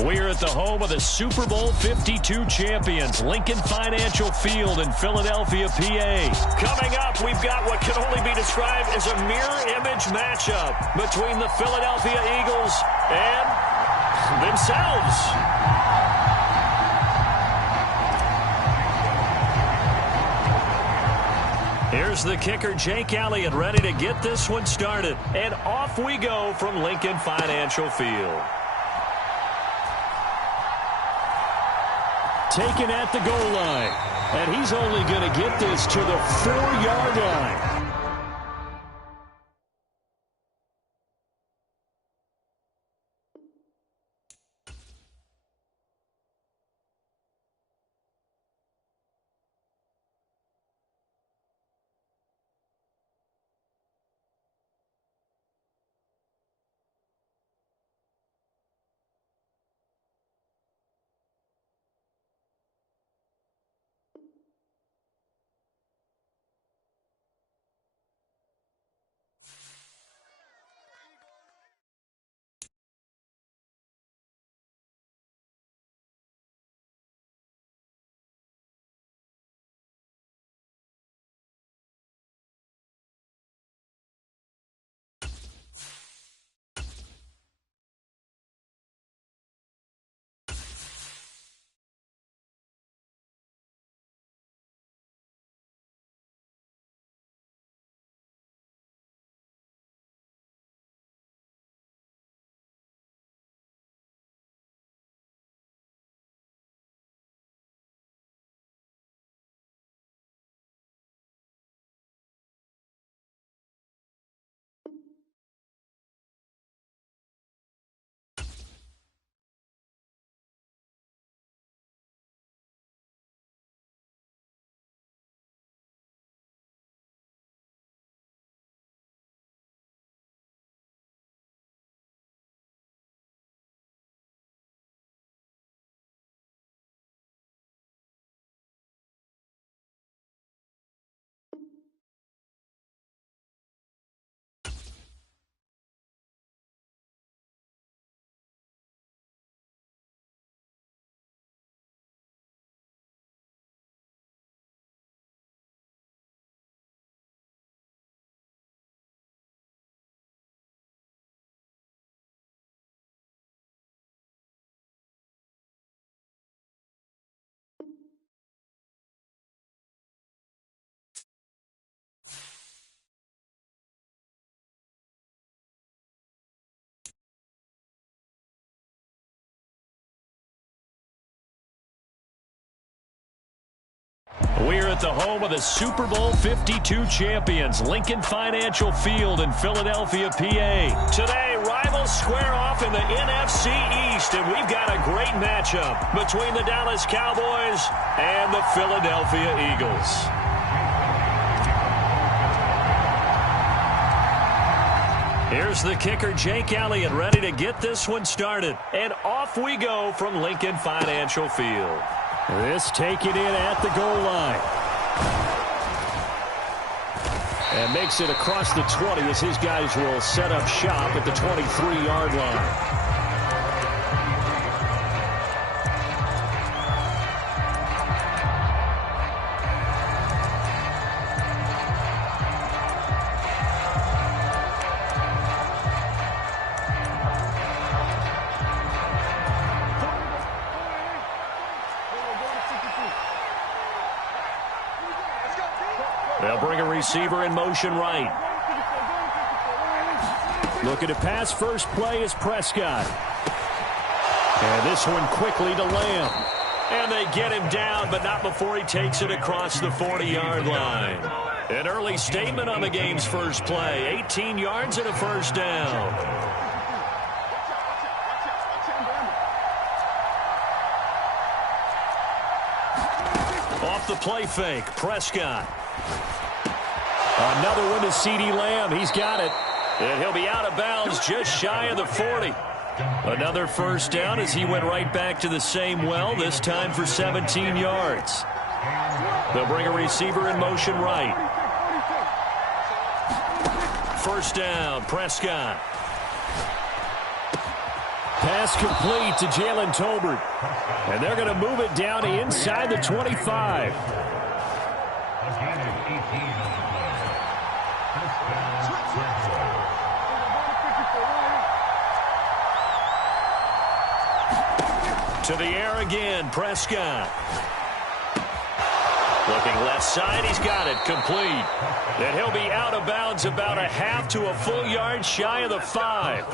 We're at the home of the Super Bowl 52 champions, Lincoln Financial Field in Philadelphia, PA. Coming up, we've got what can only be described as a mirror image matchup between the Philadelphia Eagles and themselves. Here's the kicker, Jake Elliott, ready to get this one started. And off we go from Lincoln Financial Field. Taken at the goal line. And he's only going to get this to the 4-yard line. We're at the home of the Super Bowl 52 champions, Lincoln Financial Field in Philadelphia, PA. Today, rivals square off in the NFC East, and we've got a great matchup between the Dallas Cowboys and the Philadelphia Eagles. Here's the kicker, Jake Elliott, ready to get this one started. And off we go from Lincoln Financial Field. This taken in at the goal line. And makes it across the 20 as his guys will set up shop at the 23-yard line. They'll bring a receiver in motion right. Looking to pass, first play is Prescott. And this one quickly to Lamb. And they get him down, but not before he takes it across the 40-yard line. An early statement on the game's first play. 18 yards and a first down. Off the play fake, Prescott. Another one to CeeDee Lamb. He's got it. And he'll be out of bounds just shy of the 40. Another first down as he went right back to the same well, this time for 17 yards. They'll bring a receiver in motion right. First down, Prescott. Pass complete to Jalen Tolbert. And they're going to move it down to inside the 25. To the air again, Prescott. Looking left side, he's got it, complete. And he'll be out of bounds about a half to a full yard shy of the 5.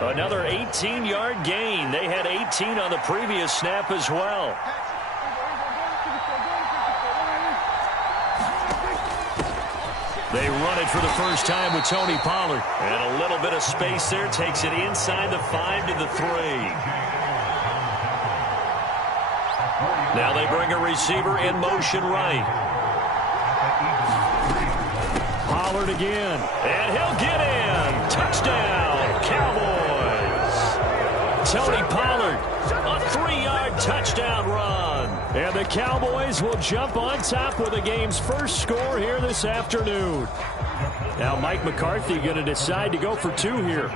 Another 18-yard gain. They had 18 on the previous snap as well. They run it for the first time with Tony Pollard. And a little bit of space there takes it inside the 5 to the 3. Now they bring a receiver in motion right. Pollard again. And he'll get in. Touchdown, Cowboys. Tony Pollard, a 3-yard touchdown run. And the Cowboys will jump on top with the game's first score here this afternoon. Now Mike McCarthy going to decide to go for 2 here.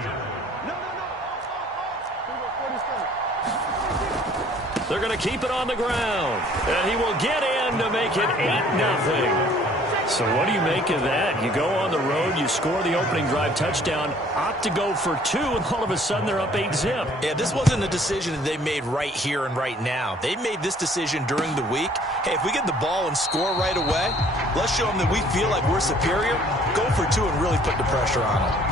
They're going to keep it on the ground. And he will get in to make it 8-0. So what do you make of that? You go on the road, you score the opening drive touchdown, opt to go for 2, and all of a sudden they're up 8-zip. Yeah, this wasn't a decision that they made right here and right now. They made this decision during the week. Hey, if we get the ball and score right away, let's show them that we feel like we're superior. Go for 2 and really put the pressure on them.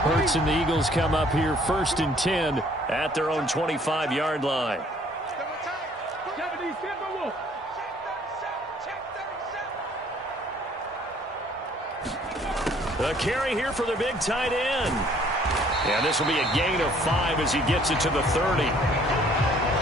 Hurts and the Eagles come up here 1st and 10 at their own 25-yard line. A carry here for the big tight end. And this will be a gain of 5 as he gets it to the 30.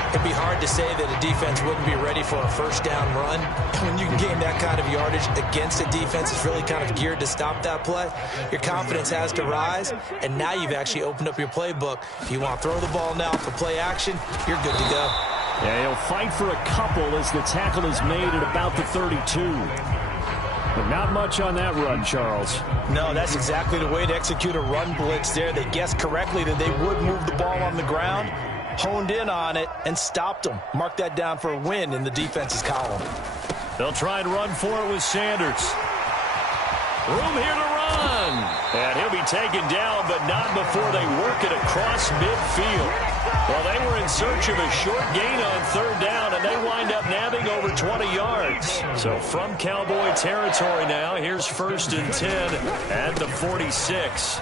It'd be hard to say that a defense wouldn't be ready for a first down run. When you can gain that kind of yardage against a defense that's really kind of geared to stop that play, your confidence has to rise, and now you've actually opened up your playbook. If you want to throw the ball now for play action, you're good to go. Yeah, he'll fight for a couple as the tackle is made at about the 32. But not much on that run, Charles. No, that's exactly the way to execute a run blitz there. They guessed correctly that they would move the ball on the ground, honed in on it, and stopped them. Mark that down for a win in the defense's column. They'll try and run for it with Sanders. Room here to run. And he'll be taken down, but not before they work it across midfield. Well, they were in search of a short gain on 3rd down, and they wind up nabbing over 20 yards. So from Cowboy territory now, here's 1st and 10 at the 46.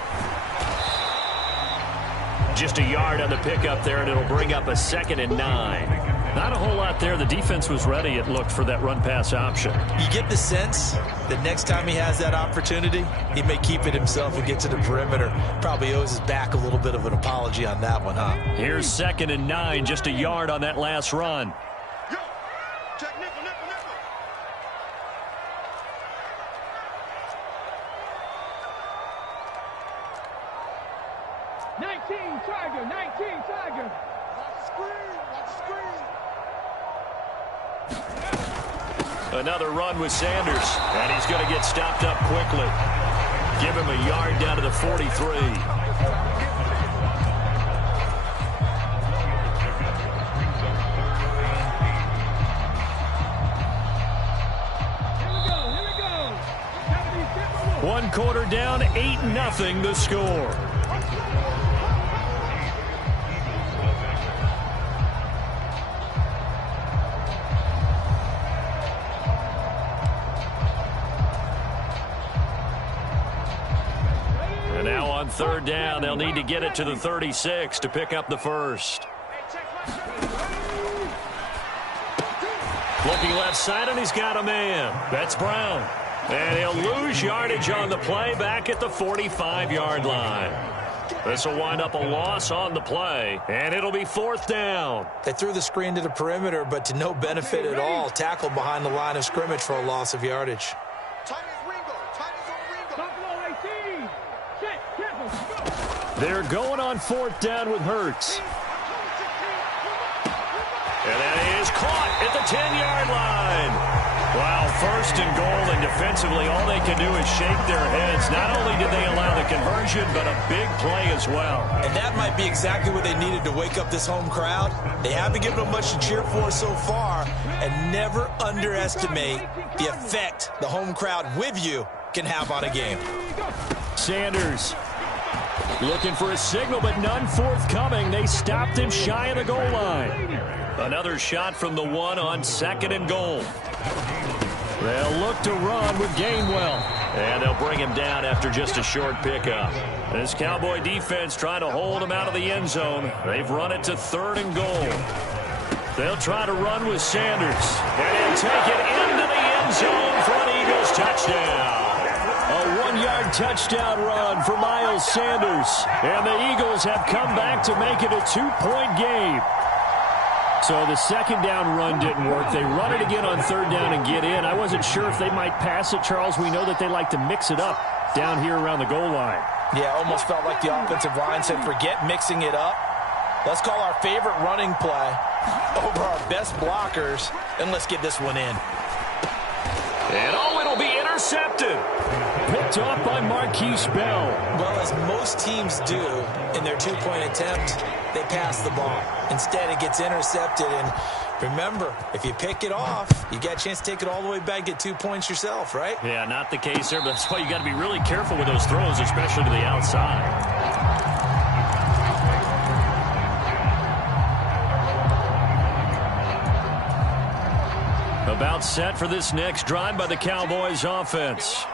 Just a yard on the pickup there, and it'll bring up a 2nd and 9. Not a whole lot there. The defense was ready, it looked, for that run-pass option. You get the sense that next time he has that opportunity, he may keep it himself and get to the perimeter. Probably owes his back a little bit of an apology on that one, huh? Here's 2nd and 9, just a yard on that last run. Yo, check nickel, nickel, nickel. Tiger, 19 Tiger. That's screen. Another run with Sanders, and he's going to get stopped up quickly. Give him a yard down to the 43. One quarter down, 8-0 the score. And now on 3rd down, they'll need to get it to the 36 to pick up the first. Looking left side, and he's got a man. That's Brown. And he'll lose yardage on the play back at the 45-yard line. This will wind up a loss on the play, and it'll be 4th down. They threw the screen to the perimeter, but to no benefit at all. Tackled behind the line of scrimmage for a loss of yardage. They're going on 4th down with Hurts. And that is caught at the 10-yard line. Wow, first and goal, and defensively, all they can do is shake their heads. Not only did they allow the conversion, but a big play as well. And that might be exactly what they needed to wake up this home crowd. They haven't given them much to cheer for so far, and never underestimate the effect the home crowd with you can have on a game. Sanders looking for a signal, but none forthcoming. They stopped him shy of the goal line. Another shot from the one on 2nd and goal. They'll look to run with Gainwell. And they'll bring him down after just a short pickup. This Cowboy defense trying to hold him out of the end zone. They've run it to 3rd and goal. They'll try to run with Sanders. And he'll take it into the end zone for an Eagles touchdown. A 1-yard touchdown run for Miles Sanders. And the Eagles have come back to make it a 2-point game. So the 2nd down run didn't work. They run it again on 3rd down and get in. I wasn't sure if they might pass it, Charles. We know that they like to mix it up down here around the goal line. Yeah, almost felt like the offensive line said, forget mixing it up. Let's call our favorite running play over our best blockers, and let's get this one in. And it'll be intercepted. Picked off by Marquise Bell. Well, as most teams do in their 2-point attempt, they pass the ball. Instead, it gets intercepted. And remember, if you pick it off, you got a chance to take it all the way back, get 2 points yourself, right? Yeah, not the case there, but that's why you got to be really careful with those throws, especially to the outside. About set for this next drive by the Cowboys offense.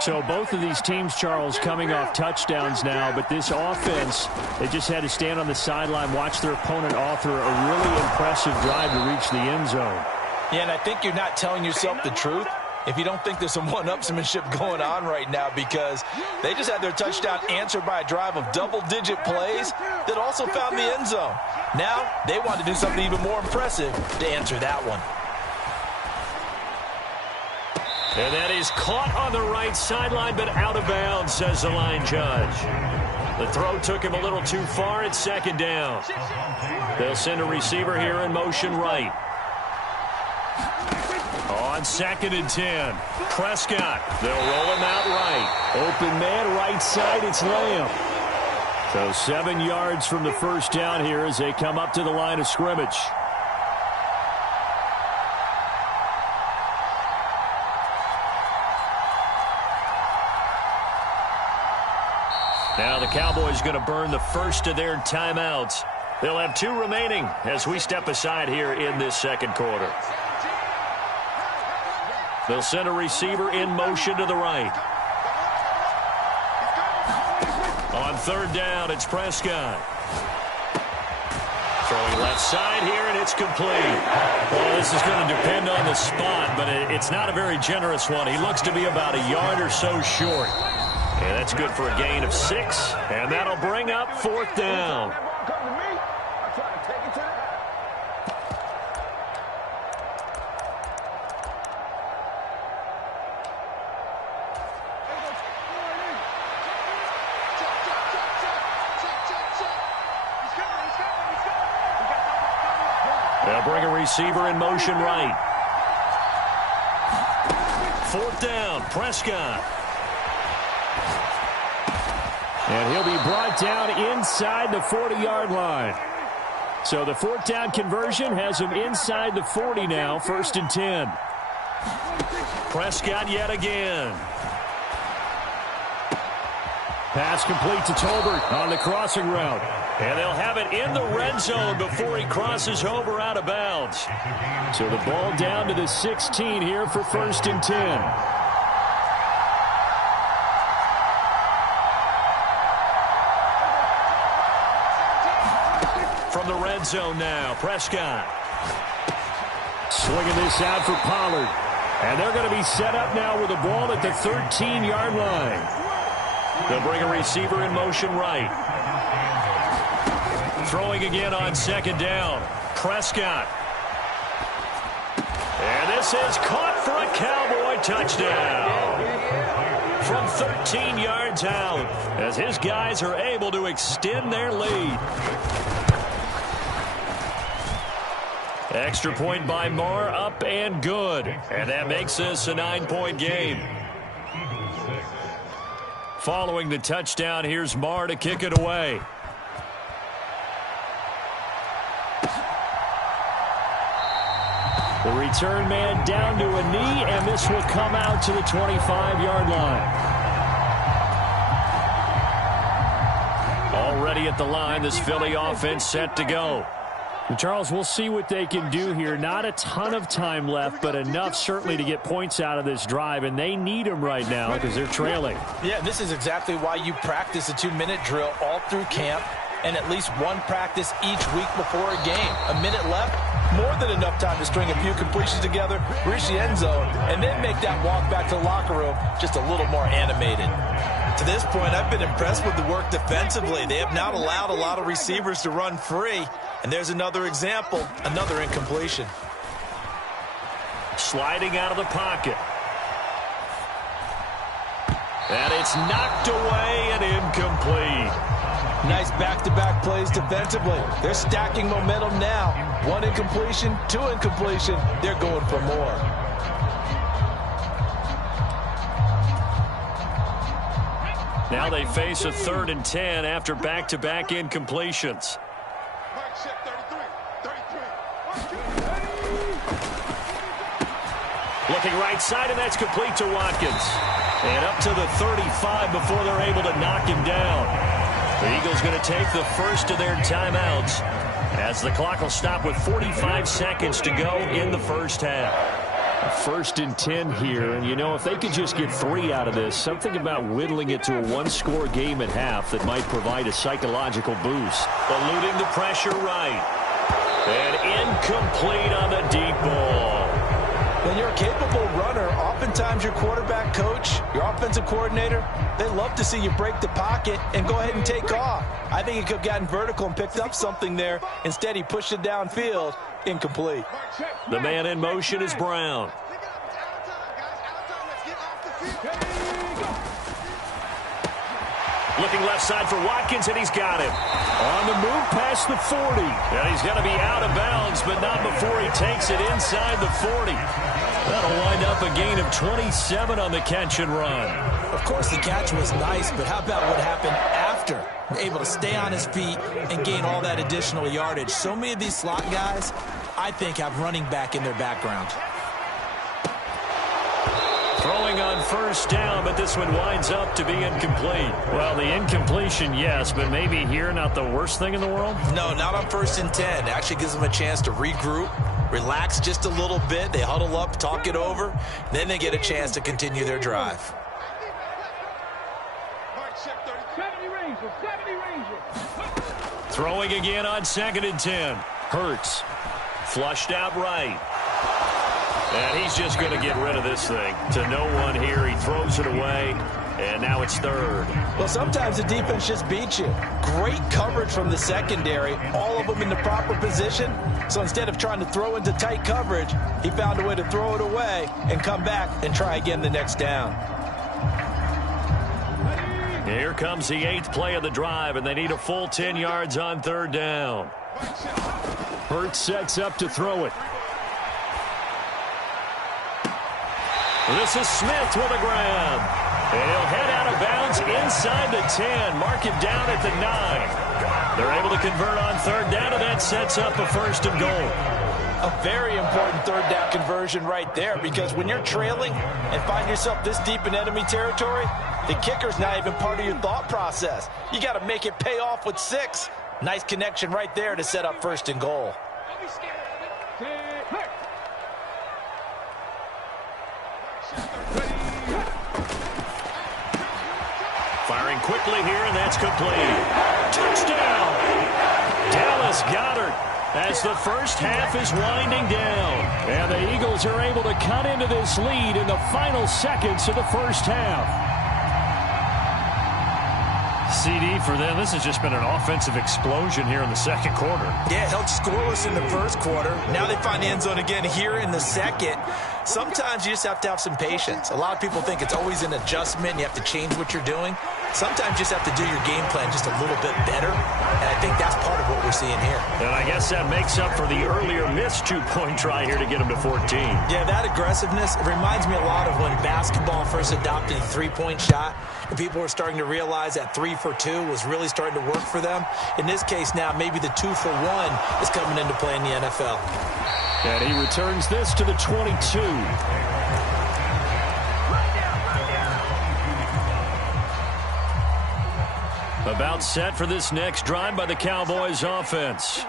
So both of these teams, Charles, coming off touchdowns now, but this offense, they just had to stand on the sideline, watch their opponent author a really impressive drive to reach the end zone. Yeah, and I think you're not telling yourself the truth if you don't think there's some one-upsmanship going on right now, because they just had their touchdown answered by a drive of double-digit plays that also found the end zone. Now they want to do something even more impressive to answer that one. And that is caught on the right sideline, but out of bounds, says the line judge. The throw took him a little too far at 2nd down. They'll send a receiver here in motion right. On 2nd and 10, Prescott. They'll roll him out right. Open man, right side, it's Lamb. So 7 yards from the first down here as they come up to the line of scrimmage. Now the Cowboys going to burn the first of their timeouts. They'll have 2 remaining as we step aside here in this 2nd quarter. They'll send a receiver in motion to the right. On 3rd down, it's Prescott. Throwing left side here, and it's complete. Well, this is going to depend on the spot, but it's not a very generous one. He looks to be about a yard or so short. And that's good for a gain of 6, and that'll bring up 4th down. They'll bring a receiver in motion right. 4th down, Prescott. And he'll be brought down inside the 40-yard line. So the 4th down conversion has him inside the 40 now, 1st and 10. Prescott yet again. Pass complete to Tolbert on the crossing route. And they'll have it in the red zone before he crosses over out of bounds. So the ball down to the 16 here for 1st and 10. From the red zone now, Prescott. Swinging this out for Pollard. And they're going to be set up now with the ball at the 13-yard line. They'll bring a receiver in motion right. Throwing again on 2nd down, Prescott. And this is caught for a Cowboy touchdown. From 13 yards out, as his guys are able to extend their lead. Extra point by Marr, up and good. And that makes this a 9-point game. Following the touchdown, here's Marr to kick it away. The return man down to a knee, and this will come out to the 25-yard line. Already at the line, this Philly offense set to go. And Charles, we'll see what they can do here. Not a ton of time left, but enough certainly to get points out of this drive, and they need them right now because they're trailing. Yeah, this is exactly why you practice a 2-minute drill all through camp and at least one practice each week before a game. A minute left, more than enough time to string a few completions together, reach the end zone, and then make that walk back to the locker room just a little more animated. To this point, I've been impressed with the work defensively. They have not allowed a lot of receivers to run free. And there's another example, another incompletion. Sliding out of the pocket. And it's knocked away and incomplete. Nice back-to-back plays defensively. They're stacking momentum now. 1 incompletion, 2 incompletion. They're going for more. Now they face a 3rd and 10 after back-to-back incompletions. Looking right side, and that's complete to Watkins. And up to the 35 before they're able to knock him down. The Eagles going to take the first of their timeouts as the clock will stop with 45 seconds to go in the first half. 1st and 10 here, and you know, if they could just get 3 out of this, something about whittling it to a 1-score game at half that might provide a psychological boost. Eluding the pressure right. And incomplete on the deep ball. When you're a capable runner, oftentimes your quarterback coach, your offensive coordinator, they love to see you break the pocket and go ahead and take off. I think he could have gotten vertical and picked up something there. Instead, he pushed it downfield. Incomplete. The man in motion is Brown. Looking left side for Watkins, and he's got him. On the move past the 40. And he's going to be out of bounds, but not before he takes it inside the 40. That'll wind up a gain of 27 on the catch and run. Of course, the catch was nice, but how about what happened after? Able to stay on his feet and gain all that additional yardage. So many of these slot guys, I think, have running back in their background. Throwing on first down, but this one winds up to be incomplete. Well, the incompletion, yes, but maybe here not the worst thing in the world? No, not on 1st and 10. It actually gives them a chance to regroup, relax just a little bit. They huddle up, talk it over. Then they get a chance to continue their drive. 70 Rangers. Throwing again on 2nd and 10. Hurts. Flushed out right. And he's just going to get rid of this thing. To no one here. He throws it away. And now it's 3rd. Well, sometimes the defense just beats you. Great coverage from the secondary. All of them in the proper position. So instead of trying to throw into tight coverage, he found a way to throw it away and come back and try again the next down. Here comes the 8th play of the drive, and they need a full 10 yards on 3rd down. Hurts sets up to throw it. This is Smith with a grab. And he'll head out of bounds inside the 10. Mark him down at the 9. They're able to convert on 3rd down, and that sets up a 1st and goal. A very important 3rd down conversion right there, because when you're trailing and find yourself this deep in enemy territory, the kicker's not even part of your thought process. You got to make it pay off with 6. Nice connection right there to set up 1st and goal. Firing quickly here, and that's complete. Touchdown! Dallas Goedert as the first half is winding down. And the Eagles are able to cut into this lead in the final seconds of the first half. CD for them, this has just been an offensive explosion here in the 2nd quarter. Yeah, held scoreless in the 1st quarter. Now they find the end zone again here in the 2nd. Sometimes you just have to have some patience. A lot of people think it's always an adjustment. You have to change what you're doing. Sometimes you just have to do your game plan just a little bit better, and I think that's part of what we're seeing here. And I guess that makes up for the earlier missed two-point try here to get him to 14. Yeah, that aggressiveness, it reminds me a lot of when basketball first adopted the three-point shot, and people were starting to realize that 3 for 2 was really starting to work for them. In this case now, maybe the 2 for 1 is coming into play in the NFL. And he returns this to the 22. About set for this next drive by the Cowboys offense.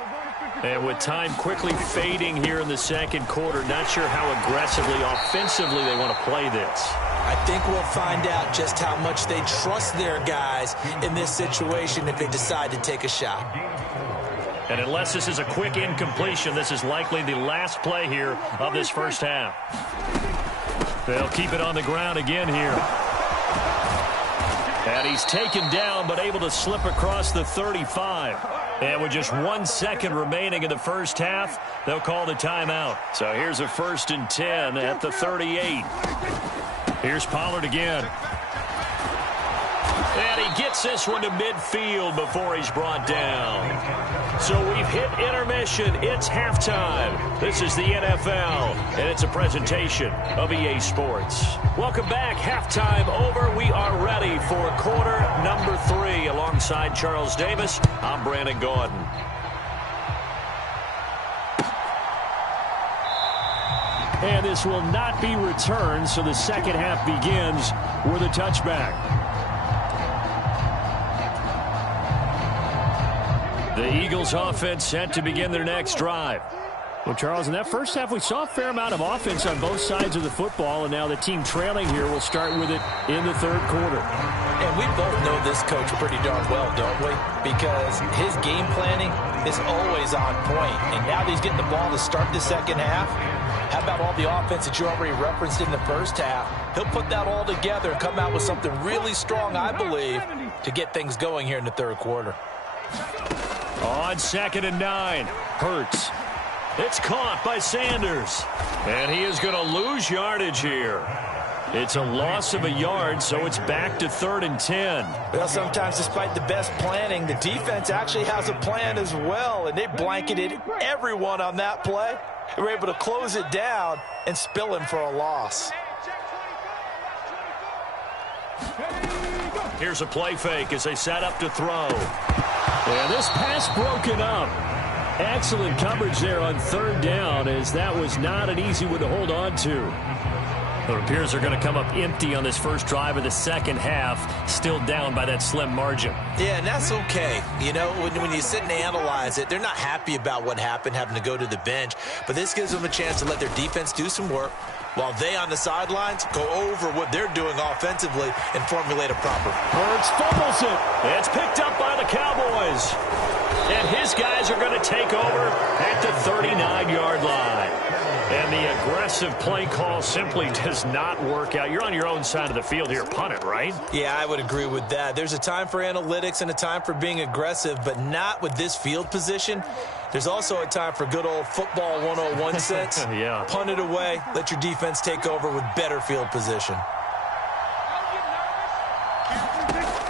And with time quickly fading here in the second quarter, not sure how aggressively, offensively they want to play this. I think we'll find out just how much they trust their guys in this situation if they decide to take a shot. And unless this is a quick incompletion, this is likely the last play here of this first half. They'll keep it on the ground again here. And he's taken down, but able to slip across the 35. And with just 1 second remaining in the first half, they'll call the timeout. So here's a 1st and 10 at the 38. Here's Pollard again. And he gets this one to midfield before he's brought down. So we've hit intermission. It's halftime. This is the NFL, and it's a presentation of EA Sports. Welcome back. Halftime over. We are ready for quarter number 3. Alongside Charles Davis, I'm Brandon Gordon. And this will not be returned, so the second half begins with a touchback. The Eagles offense set to begin their next drive. Well, Charles, in that first half, we saw a fair amount of offense on both sides of the football, and now the team trailing here will start with it in the third quarter. And we both know this coach pretty darn well, don't we? Because his game planning is always on point. And now that he's getting the ball to start the second half, how about all the offense that you already referenced in the first half? He'll put that all together and come out with something really strong, I believe, to get things going here in the third quarter. On 2nd and 9, Hurts. It's caught by Sanders. And he is going to lose yardage here. It's a loss of a yard, so it's back to 3rd and 10. Well, sometimes despite the best planning, the defense actually has a plan as well, and they blanketed everyone on that play. They were able to close it down and spill him for a loss. Here's a play fake as they set up to throw. And this pass broken up. Excellent coverage there on 3rd down, as that was not an easy one to hold on to. It appears they're going to come up empty on this first drive of the second half, still down by that slim margin. Yeah, and that's okay. You know, when you sit and analyze it, they're not happy about what happened, having to go to the bench. But this gives them a chance to let their defense do some work, while they on the sidelines go over what they're doing offensively and formulate a proper. Hurts fumbles it. It's picked up by the Cowboys. And his guys are going to take over at the 39-yard line. And the aggressive play call simply does not work out. You're on your own side of the field here. Punt it, right? Yeah, I would agree with that. There's a time for analytics and a time for being aggressive, but not with this field position. There's also a time for good old football 101 sense. Yeah. Punt it away. Let your defense take over with better field position.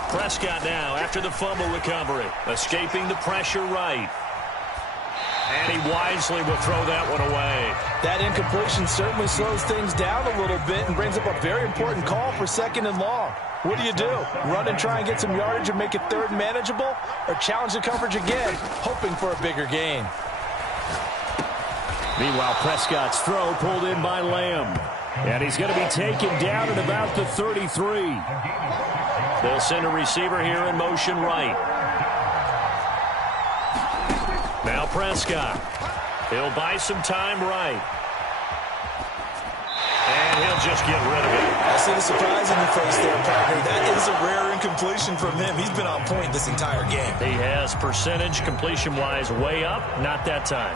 Prescott now after the fumble recovery. Escaping the pressure right. And he wisely will throw that one away. That incompletion certainly slows things down a little bit and brings up a very important call for 2nd and long. What do? Run and try and get some yardage and make it 3rd and manageable? Or challenge the coverage again, hoping for a bigger gain? Meanwhile, Prescott's throw pulled in by Lamb. And he's going to be taken down at about the 33. They'll send a receiver here in motion right. Now Prescott. He'll buy some time right. And he'll just get rid of it. I see the surprise in your face there, partner. That is a rare incompletion from him. He's been on point this entire game. He has percentage completion-wise way up. Not that time.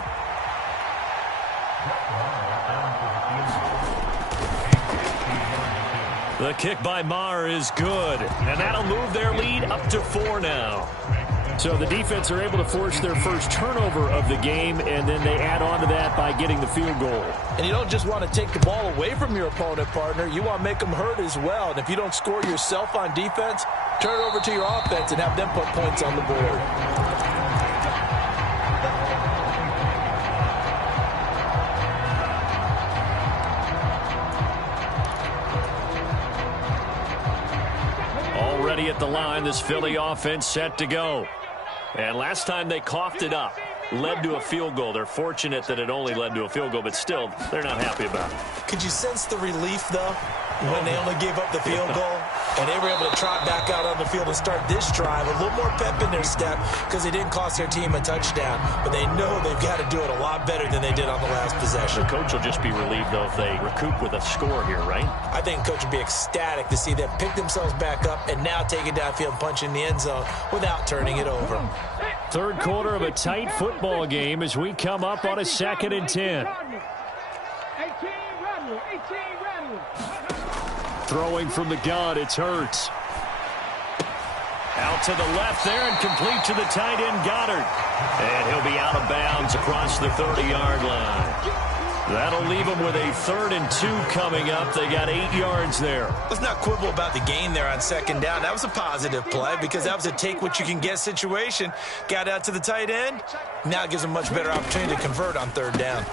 The kick by Maher is good. And that'll move their lead up to 4 now. So the defense are able to force their first turnover of the game, and then they add on to that by getting the field goal. And you don't just want to take the ball away from your opponent, partner. You want to make them hurt as well. And if you don't score yourself on defense, turn it over to your offense and have them put points on the board. Already at the line, this Philly offense set to go. And last time they coughed it up, led to a field goal. They're fortunate that it only led to a field goal, but still, they're not happy about it. Could you sense the relief, though, when they only gave up the field goal? And they were able to trot back out on the field and start this drive. A little more pep in their step because they didn't cost their team a touchdown. But they know they've got to do it a lot better than they did on the last possession. The coach will just be relieved, though, if they recoup with a score here, right? I think the coach would be ecstatic to see them pick themselves back up and now take it downfield and punch in the end zone without turning it over. Third quarter of a tight football game as we come up on a 2nd and 10. 18 Randall. Throwing from the gun, it's Hurts. Out to the left there and complete to the tight end, Goddard. And he'll be out of bounds across the 30-yard line. That'll leave them with a 3rd and 2 coming up. They got 8 yards there. Let's not quibble about the gain there on 2nd down. That was a positive play because that was a take-what-you-can-get situation. Got out to the tight end. Now it gives them a much better opportunity to convert on 3rd down.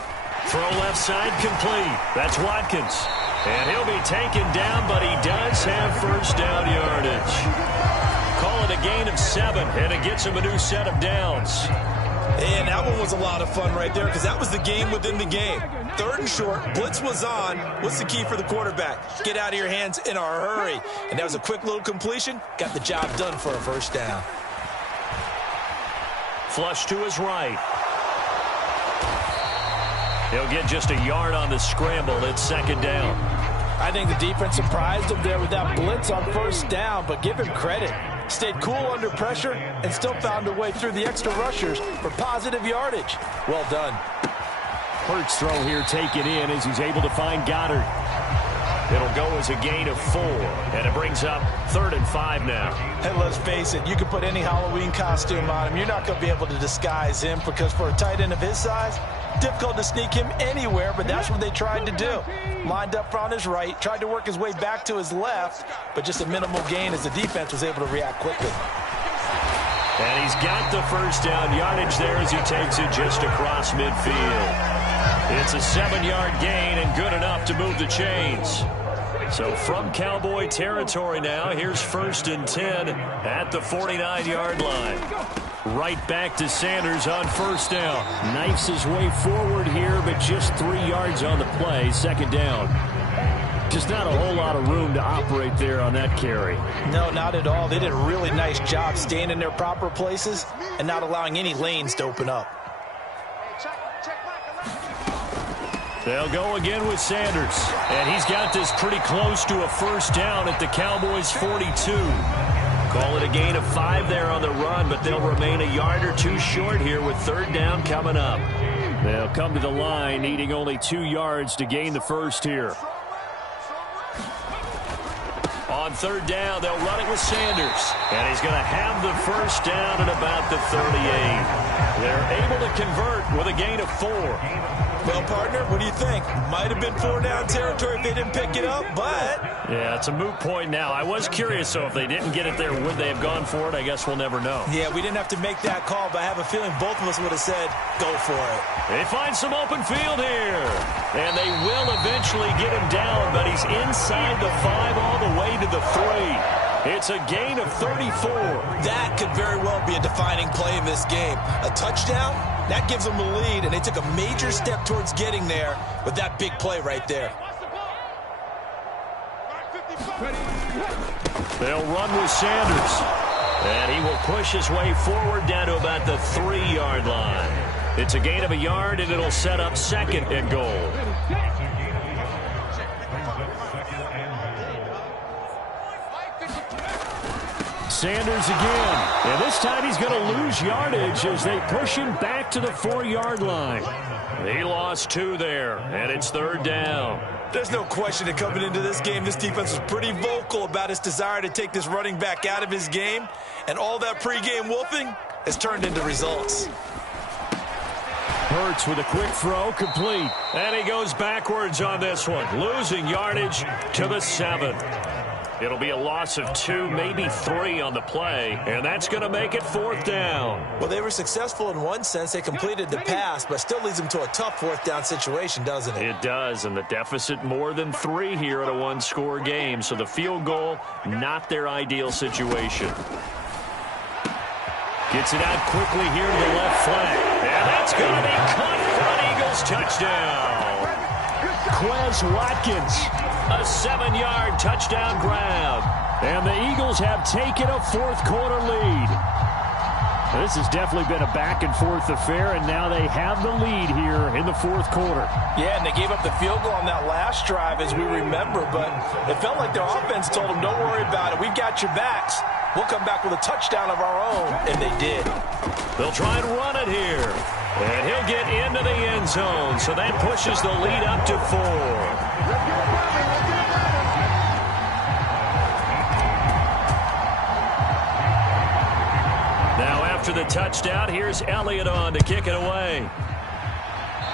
Throw left side complete. That's Watkins. And he'll be taken down, but he does have first down yardage. Call it a gain of 7, and it gets him a new set of downs. And that one was a lot of fun right there because that was the game within the game. 3rd and short, blitz was on. What's the key for the quarterback? Get out of your hands in a hurry. And that was a quick little completion. Got the job done for a first down. Flush to his right. He'll get just a yard on the scramble. It's 2nd down. I think the defense surprised him there with that blitz on first down, but give him credit. Stayed cool under pressure and still found a way through the extra rushers for positive yardage. Well done. Hurts throw here taken in as he's able to find Goddard. It'll go as a gain of 4, and it brings up 3rd and 5 now. And let's face it, you can put any Halloween costume on him. You're not going to be able to disguise him because for a tight end of his size, difficult to sneak him anywhere, but that's what they tried to do. Lined up on his right, tried to work his way back to his left, but just a minimal gain as the defense was able to react quickly. And he's got the first down yardage there as he takes it just across midfield. It's a 7-yard gain and good enough to move the chains. So from Cowboy territory now, here's 1st and 10 at the 49-yard line. Right back to Sanders on first down. Knifes his way forward here, but just 3 yards on the play. 2nd down. Just not a whole lot of room to operate there on that carry. No, not at all. They did a really nice job staying in their proper places and not allowing any lanes to open up. They'll go again with Sanders. And he's got this pretty close to a first down at the Cowboys' 42. Call it a gain of 5 there on the run, but they'll remain a yard or 2 short here with 3rd down coming up. They'll come to the line needing only 2 yards to gain the first here. On 3rd down, they'll run it with Sanders. And he's going to have the first down at about the 38. They're able to convert with a gain of 4. Well, partner, what do you think? Might have been 4-down territory if they didn't pick it up, but... Yeah, it's a moot point now. I was curious, so if they didn't get it there, would they have gone for it? I guess we'll never know. Yeah, we didn't have to make that call, but I have a feeling both of us would have said, go for it. They find some open field here. And they will eventually get him down, but he's inside the 5 all the way to the 3. It's a gain of 34. That could very well be a defining play in this game. A touchdown, that gives them the lead, and they took a major step towards getting there with that big play right there. They'll run with Sanders. And he will push his way forward down to about the 3-yard line. It's a gain of a yard, and it'll set up 2nd and goal. Sanders again. And this time he's going to lose yardage as they push him back to the 4-yard line. He lost 2 there, and it's 3rd down. There's no question that coming into this game, this defense was pretty vocal about its desire to take this running back out of his game. And all that pregame wolfing, has turned into results. Hurts with a quick throw, complete. And he goes backwards on this one, losing yardage to the 7. It'll be a loss of 2, maybe 3 on the play, and that's going to make it 4th down. Well, they were successful in one sense. They completed the pass, but still leads them to a tough 4th down situation, doesn't it? It does, and the deficit more than 3 here in a one-score game, so the field goal, not their ideal situation. Gets it out quickly here to the left flank. And that's going to be caught for an Eagles touchdown. Quez Watkins, a 7-yard touchdown grab. And the Eagles have taken a fourth-quarter lead. This has definitely been a back-and-forth affair, and now they have the lead here in the fourth quarter. Yeah, and they gave up the field goal on that last drive, as we remember, but it felt like their offense told them, don't worry about it. We've got your backs. We'll come back with a touchdown of our own, and they did. They'll try and run it here, and he'll get into the end zone, so that pushes the lead up to 4. Now after the touchdown, here's Elliott on to kick it away.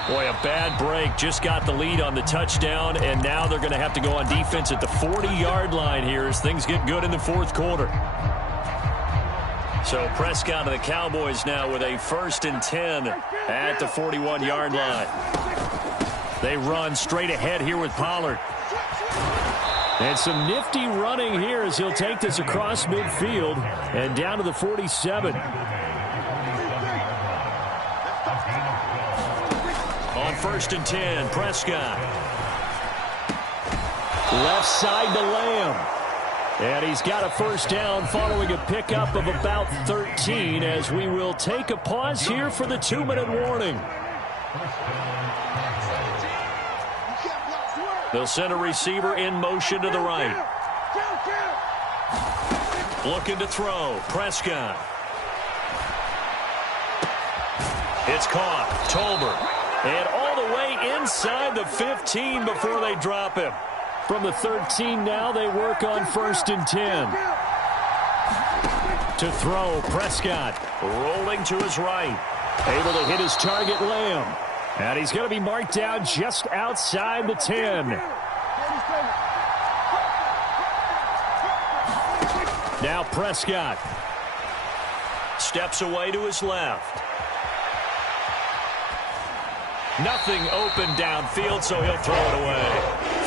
Boy, a bad break. Just got the lead on the touchdown, and now they're going to have to go on defense at the 40-yard line here as things get good in the fourth quarter. So Prescott and the Cowboys now with a 1st and 10 at the 41-yard line. They run straight ahead here with Pollard. And some nifty running here as he'll take this across midfield and down to the 47. On 1st and 10, Prescott. Left side to Lamb. And he's got a 1st down following a pickup of about 13 as we will take a pause here for the 2-minute warning. They'll send a receiver in motion to the right. Looking to throw. Prescott. It's caught. Tolbert. And all the way inside the 15 before they drop him. From the 13 now, they work on 1st and 10. To throw, Prescott rolling to his right. Able to hit his target, Lamb. And he's going to be marked down just outside the 10. Now Prescott steps away to his left. Nothing open downfield, so he'll throw it away.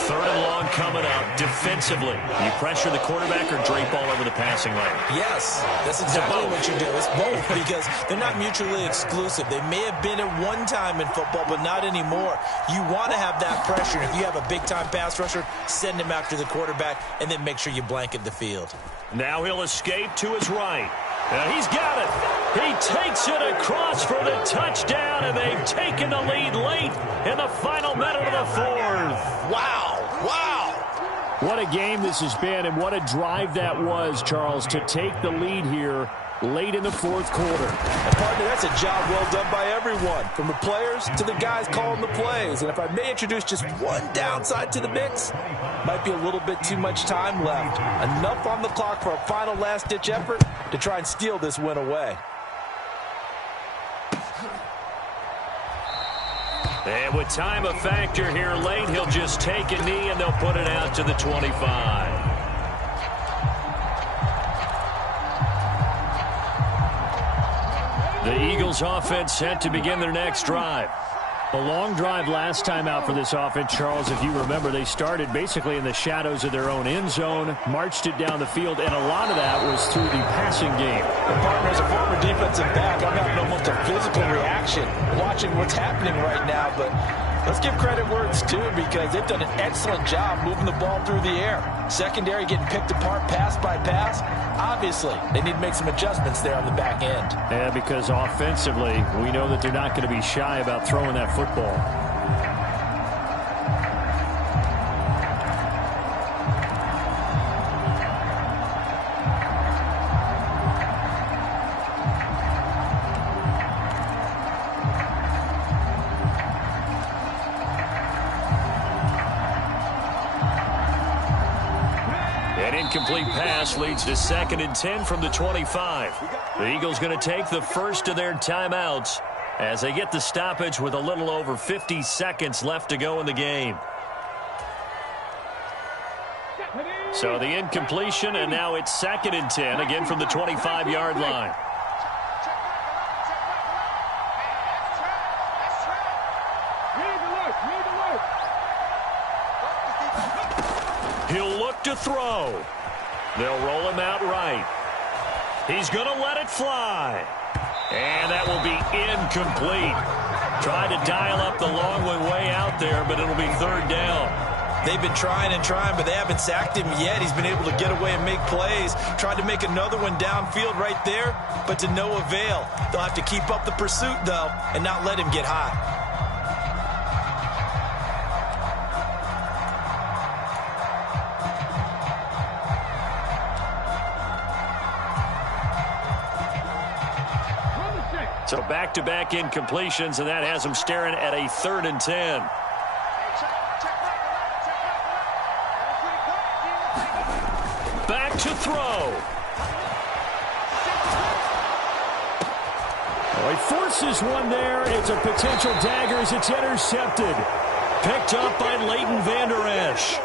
3rd and long coming up. Defensively, you pressure the quarterback or drape all over the passing lane? Yes, that's exactly what you do. It's both because they're not mutually exclusive. They may have been at one time in football, but not anymore. You want to have that pressure. If you have a big-time pass rusher, send him after the quarterback, and then make sure you blanket the field. Now he'll escape to his right. He's got it. He takes it across for the touchdown, and they've taken the lead late in the final minute of the 4th. Wow. Wow. What a game this has been, and what a drive that was, Charles, to take the lead here late in the fourth quarter. And partner, that's a job well done by everyone, from the players to the guys calling the plays. And if I may introduce just one downside to the mix, might be a little bit too much time left. Enough on the clock for a final last-ditch effort to try and steal this win away. And with time a factor here late, he'll just take a knee and they'll put it out to the 25. The Eagles offense set to begin their next drive. A long drive last time out for this offense, Charles. If you remember, they started basically in the shadows of their own end zone, marched it down the field, and a lot of that was through the passing game. The partner, as a former defensive back, I'm having almost a physical reaction watching what's happening right now, but let's give credit where it's due because they've done an excellent job moving the ball through the air. Secondary getting picked apart pass by pass. Obviously, they need to make some adjustments there on the back end. Yeah, because offensively, we know that they're not going to be shy about throwing that football. An incomplete pass leads to 2nd and 10 from the 25. The Eagles going to take the first of their timeouts as they get the stoppage with a little over 50 seconds left to go in the game. So the incompletion, and now it's 2nd and 10, again from the 25-yard line. He'll look to throw. They'll roll him out right. He's going to let it fly. And that will be incomplete. Tried to dial up the long way out there, but it'll be 3rd down. They've been trying and trying, but they haven't sacked him yet. He's been able to get away and make plays. Tried to make another one downfield right there, but to no avail. They'll have to keep up the pursuit, though, and not let him get hot. So back-to-back incompletions, and that has them staring at a 3rd and 10. Back to throw. Oh, he forces one there. It's a potential dagger as it's intercepted. Picked up by Leighton Vander Esch.